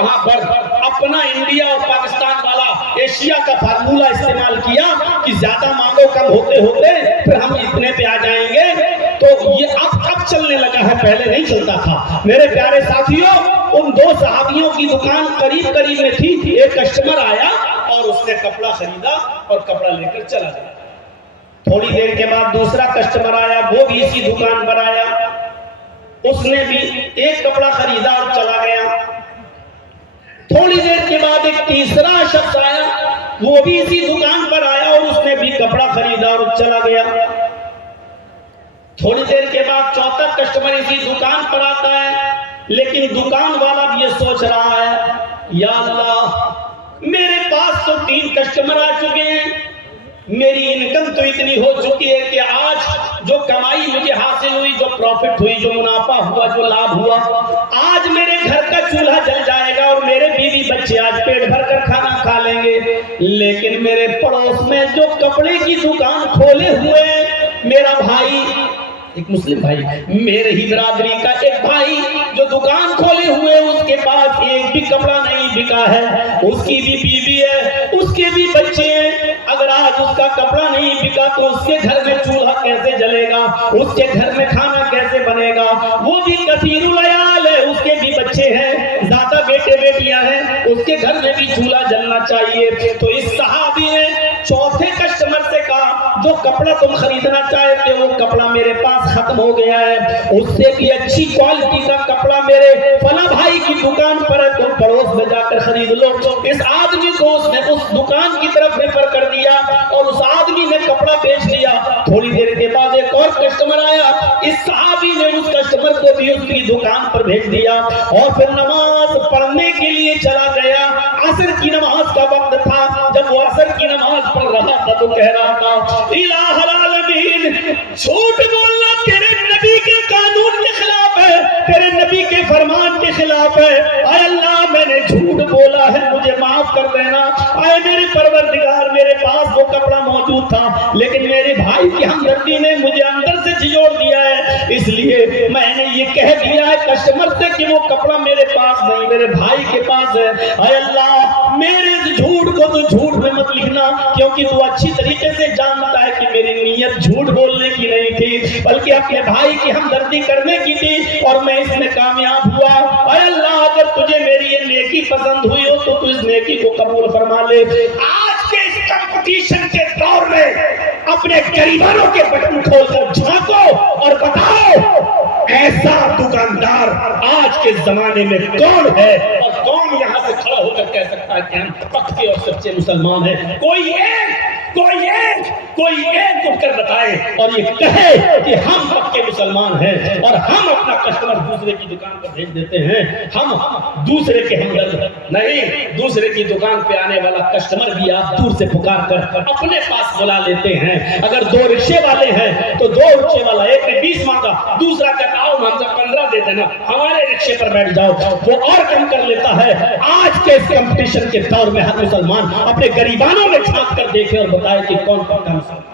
وہاں پر اپنا انڈیا اور پاکستان والا ایشیا کا فارمولہ استعمال کیا کہ زیادہ مانگو کم ہوتے ہوتے پھر ہم اتنے پہ آ جائیں گے. تو یہ اب چلنے لگا ہے, پہلے نہیں چلتا تھا. میرے پیارے ساتھیوں, ان دو صحابیوں کی دکان قریب قریب میں تھی. ایک کسٹمر آیا اور اس نے کپڑا خریدا اور کپڑا لے کر چلا گیا. تھوڑی دیر کے بعد دوسرا کسٹمر آیا, وہ بھی اسی دکان پر آیا, اس نے بھی ایک کپڑا خریدا اور چلا گیا. تھوڑی دیر کے بعد ایک تیسرا شخص آیا, وہ بھی اسی دکان پر آیا اور اس نے بھی کپڑا خریدا اور چلا گیا. تھوڑی دیر کے بعد چوتھا کسٹمر اسی دکان پر آتا ہے, لیکن دکان والا بھی یہ سوچ رہا ہے, یا اللہ میرے پاس تو 3 کسٹمر آ چکے ہیں, میری انکم تو اتنی ہو چکی ہے کہ آج جو کمائی مجھے حاصل ہوئی, جو پروفٹ ہوئی, جو منافع ہوا, جو لابھ ہوا, آج میرے گھر کا چولہا جل جائے گا اور میرے بیوی بچے آج پیٹ بھر کر کھانا کھا لیں گے. لیکن میرے پڑوس میں جو کپڑے کی دکان کھولے ہوئے میرا بھائی, ایک مسلم بھائی, میرے ہی برادری کا ایک بھائی جو دکان کھولے ہوئے, اس کے پاس ایک بھی کپڑا نہیں بکا ہے, اس کی بھی بیوی ہے, اس کے بھی بچے ہیں. اگر آج اس کا کپڑا نہیں بکا تو اس کے گھر میں چولہا کیسے جلے گا, اس کے گھر میں کھانا کیسے بنے گا؟ وہ بھی کثیر العیال ہے, اس کے بھی بچے ہیں, زیادہ بیٹے بیٹیاں ہیں, اس کے گھر میں بھی چولہا جلنا چاہیے. تو اس صحابی نے چوتھے کسٹمر سے کہا, جو کپڑا تم خریدنا چاہتے ہو وہ کپڑا میرے پاس ختم ہو گیا ہے, اس سے بھی اچھی کوالٹی کا کپڑا میرے فلاں بھائی کی دکان پر ہے, تم پڑوس میں جا کر خرید لو. اس آدمی کو اس نے اس دکان کی طرف ریفر کر دیا اور اس آدمی نے کپڑا بیچ دیا. تھوڑی دیر کے بعد ایک اور کسٹمر آیا, اس صحابی نے اس کسٹمر کو بھی اس کی دکان پر بھیج دیا اور پھر نماز پڑھنے کے لیے چلا گیا. عصر کی نماز کا وقت تھا, جب وہ عصر کی نماز پڑھ رہا تھا تو کہہ رہا تھا, الہ العالمین, جھوٹ بولنا تیرے نبی کے قانون کے خلاف ہے, تیرے نبی کے فرمان کے خلاف ہے. اے اللہ میں نے جھوٹ بولا ہے, مجھے معاف کر دینا. اے میرے پروردگار, میرے پاس وہ کپڑا موجود تھا لیکن میرے بھائی کی ہمدردی نے مجھے اندر سے جھجوڑ دیا ہے, اس لیے میں نے یہ کہہ دیا ہے کسٹمر سے کہ وہ کپڑا میرے پاس نہیں, میرے بھائی کے پاس ہے. اے اللہ میرے جھوٹ کو تو جھوٹ میں مت لکھنا, کیونکہ تو اچھی طریقے سے جانتا ہے کہ میری نیت جھوٹ بولنے کی نہیں تھی بلکہ اپنے بھائی کی ہمدردی کرنے کی تھی, اور میں اس میں کامیاب ہوا. اے اللہ اگر تجھے میری یہ نیکی پسند ہوئی ہو تو اس نیکی کو قبول فرما لے. آج کے اس کمپٹیشن کے دور میں اپنے غریبانوں کے بٹن کھول کر جھانکو اور بتاؤ ایسا دکاندار آج کے زمانے میں کون ہے, اور کون یہاں سے کھڑا ہو کر کہہ سکتا ہے کہ ہم پکے اور سچے مسلمان ہیں. کوئی ایک اٹھ کر بتائے اور یہ کہے کہ ہم پکے مسلمان ہیں اور ہم اپنا کسٹمر دوسرے کی دکان پر بھیج دیتے ہیں, ہم دوسرے کے ہمدرد نہیں. دوسرے کی دکان پہ آنے والا کسٹمر بھی آپ دور سے پکار کر اپنے پاس بلا لیتے ہیں. اگر 2 رکشے والے ہیں تو 2 رکشے والا, ایک نے 20 مانگا, دوسرا کہتا آؤ ہم 15 دے دینا, ہمارے رکشے پر بیٹھ جاؤ, وہ اور کم کر لیتا ہے. آج کے اس کمپٹیشن کے دور میں ہر مسلمان اپنے غریبانوں میں جھانک کر دیکھے اور بتائے کہ کون پکا مسلمان.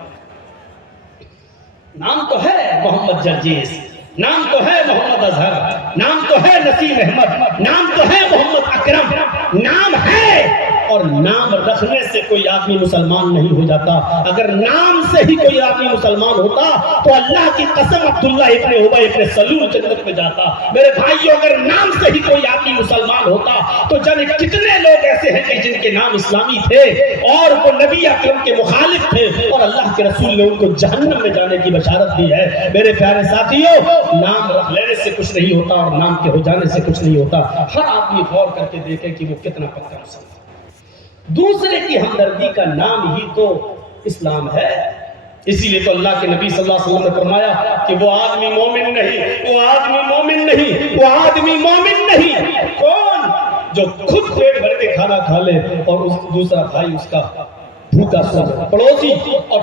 نام تو ہے محمد جرجیس, نام تو ہے محمد اظہر, نام تو ہے نسیم احمد, نام تو ہے محمد اکرم, نام ہے, اور نام رکھنے سے کوئی آدمی مسلمان نہیں ہو جاتا. اگر نام سے ہی کوئی آدمی مسلمان ہوتا تو اللہ کی قسم عبداللہ ابن ابی ابن سلول جنت میں جاتا. میرے بھائیوں, اگر نام سے ہی کوئی آدمی مسلمان ہوتا تو جانے کتنے لوگ ایسے ہیں کہ جن کے نام اسلامی تھے اور وہ نبی اکرم کے مخالف تھے اور اللہ کے رسول نے ان کو جہنم میں جانے کی بشارت دی ہے. میرے پیارے ساتھیوں, نام رکھ لینے سے کچھ نہیں ہوتا اور نام کے ہو جانے سے کچھ نہیں ہوتا. ہر آدمی غور کر کے دیکھے کہ وہ کتنا پکا مسلمان. دوسرے کی ہمدردی کا نام ہی تو اسلام ہے. اسی لیے تو اللہ کے نبی صلی اللہ علیہ وسلم نے فرمایا کہ وہ آدمی مومن نہیں, وہ آدمی مومن نہیں, وہ آدمی مومن نہیں. کون؟ جو خود پیٹ بھر کے کھانا کھا لے اور دوسرا بھائی اس کا بھوکا سو جائے, پڑوسی اور